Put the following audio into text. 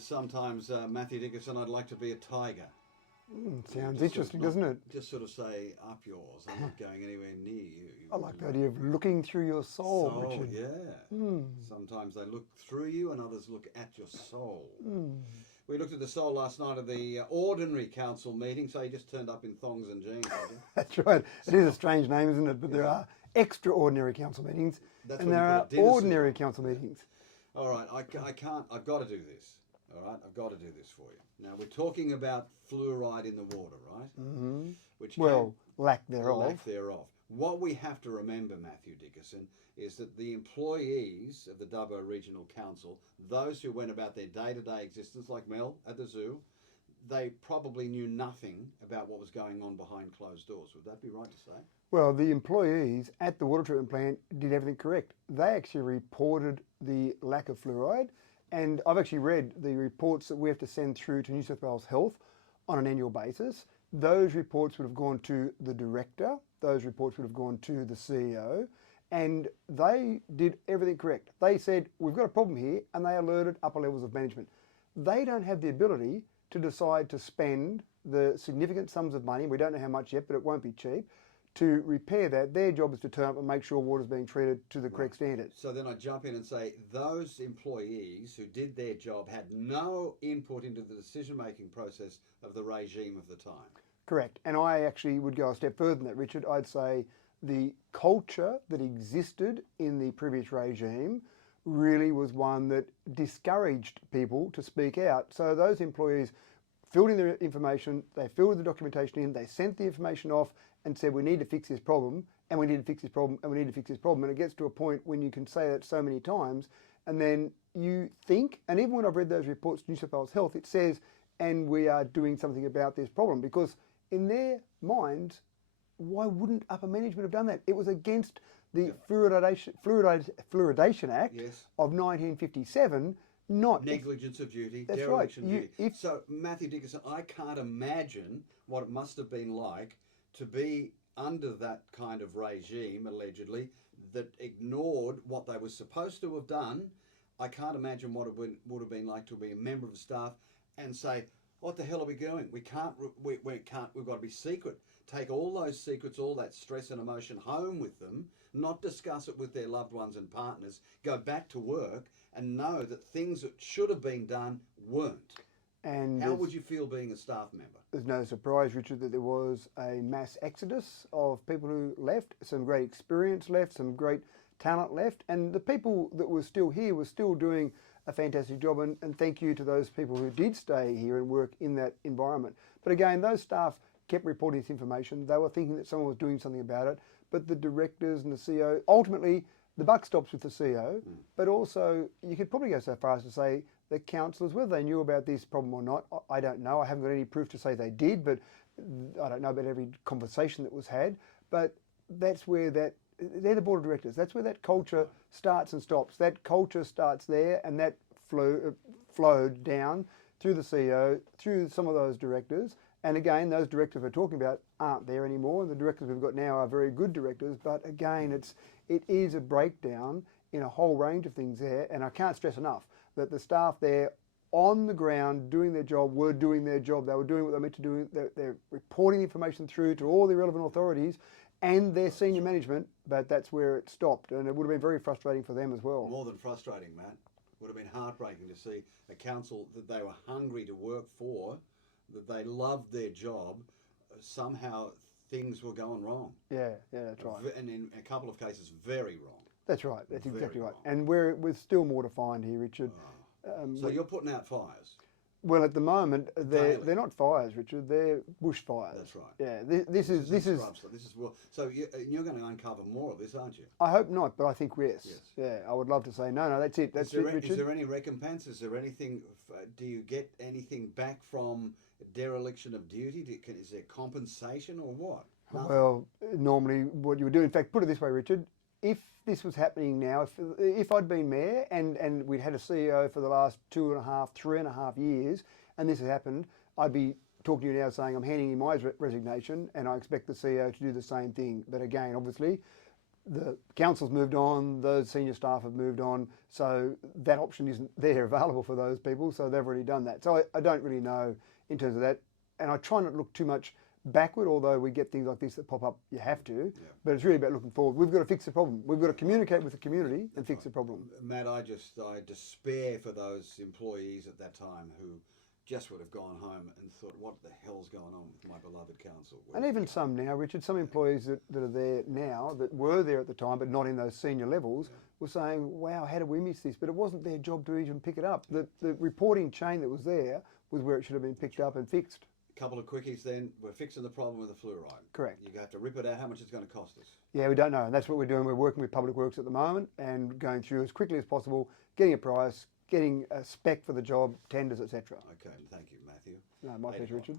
sometimes, Matthew Dickinson, I'd like to be a tiger. Sounds interesting, doesn't it? Just sort of say, up yours. I'm not going anywhere near you. I like the idea of looking through your soul, Richard. Yeah. Sometimes they look through you and others look at your soul. We looked at the soul last night of the ordinary council meeting, so you just turned up in thongs and jeans, did you? That's right. It is a strange name, isn't it? But there are extraordinary council meetings and there are ordinary council meetings. All right, I can't, I've got to do this. All right, I've got to do this for you. Now, we're talking about fluoride in the water, right? Mm-hmm. Which lack thereof. Lack thereof. What we have to remember, Matthew Dickinson, is that the employees of the Dubbo Regional Council, those who went about their day-to-day existence, like Mel at the zoo, they probably knew nothing about what was going on behind closed doors. Would that be right to say? Well, the employees at the water treatment plant did everything correct. They actually reported the lack of fluoride, and I've actually read the reports that we have to send through to New South Wales Health on an annual basis. Those reports would have gone to the director, those reports would have gone to the CEO, and they did everything correct. They said, we've got a problem here, and they alerted upper levels of management. They don't have the ability to decide to spend the significant sums of money, we don't know how much yet, but it won't be cheap, to repair that. Their job is to turn up and make sure water's being treated to the correct standard. So then I jump in and say those employees who did their job had no input into the decision-making process of the regime of the time. Correct. And I actually would go a step further than that, Richard. I'd say the culture that existed in the previous regime really was one that discouraged people to speak out. So those employees filled in their information, they filled the documentation in, they sent the information off and said, we need to fix this problem, and we need to fix this problem, and we need to fix this problem. And it gets to a point when you can say that so many times, and then you think, and even when I've read those reports to New South Wales Health, it says, and we are doing something about this problem, because in their minds, why wouldn't upper management have done that? It was against the Fluoridation Act of 1957, not negligence of duty, that's dereliction right. of duty. So, Matthew Dickinson, I can't imagine what it must have been like to be under that kind of regime, allegedly, that ignored what they were supposed to have done. I can't imagine what it would have been like to be a member of the staff and say, what the hell are we doing? We can't, we've got to be secret. Take all those secrets, all that stress and emotion home with them, not discuss it with their loved ones and partners, go back to work and know that things that should have been done weren't. And how would you feel being a staff member? There's no surprise, Richard, that there was a mass exodus of people who left, some great experience left, some great talent left, and the people that were still here were still doing a fantastic job, and thank you to those people who did stay here and work in that environment. But again, those staff kept reporting this information. They were thinking that someone was doing something about it, but the directors and the CEO, ultimately, the buck stops with the CEO, but also you could probably go so far as to say the councillors, whether they knew about this problem or not, I don't know. I haven't got any proof to say they did, but I don't know about every conversation that was had. But that's where they're the board of directors. That's where that culture starts and stops. That culture starts there, and that flowed down through the CEO, through some of those directors. And again, those directors we're talking about aren't there anymore. The directors we've got now are very good directors, but again, it is a breakdown in a whole range of things there. And I can't stress enough that the staff there on the ground doing their job were doing their job. They were doing what they meant to do. They're reporting information through to all the relevant authorities and their senior management, but that's where it stopped. And it would have been very frustrating for them as well. More than frustrating, Matt. Would have been heartbreaking to see a council that they were hungry to work for, that they loved their job, somehow things were going wrong. Yeah, that's right. And in a couple of cases, very wrong. That's right. That's exactly right. And we're still more to find here, Richard. So you're putting out fires? Well, at the moment, they're not fires, Richard. They're bushfires. That's right. Yeah, this is. So you're going to uncover more of this, aren't you? I hope not, but I think yes. Yeah, I would love to say no. That's it. That's it, Richard. Is there any recompense? Is there anything? Do you get anything back from dereliction of duty? Is there compensation or what? Nothing. Well, normally what you would do. In fact, put it this way, Richard. If this was happening now, if I'd been mayor and we'd had a CEO for the last 3.5 years, and this had happened, I'd be talking to you now saying I'm handing in my resignation and I expect the CEO to do the same thing. But again, obviously, the council's moved on, those senior staff have moved on, so that option isn't there available for those people, so they've already done that. So I don't really know in terms of that, and I try not to look too much backward, although we get things like this that pop up, you have to, but it's really about looking forward. We've got to fix the problem. We've got to communicate with the community and fix the problem. Matt, I despair for those employees at that time who just would have gone home and thought, what the hell's going on with my beloved council? And even some now, Richard, some employees that are there now, that were there at the time but not in those senior levels, were saying, wow, how did we miss this? But it wasn't their job to even pick it up. The reporting chain that was there was where it should have been picked up and fixed. Couple of quickies then. We're fixing the problem with the fluoride. Correct. You have to rip it out. How much it's going to cost us? Yeah, we don't know. And that's what we're doing. We're working with Public Works at the moment and going through as quickly as possible, getting a price, getting a spec for the job, tenders, etc. Okay, thank you, Matthew. No, my pleasure, Richard.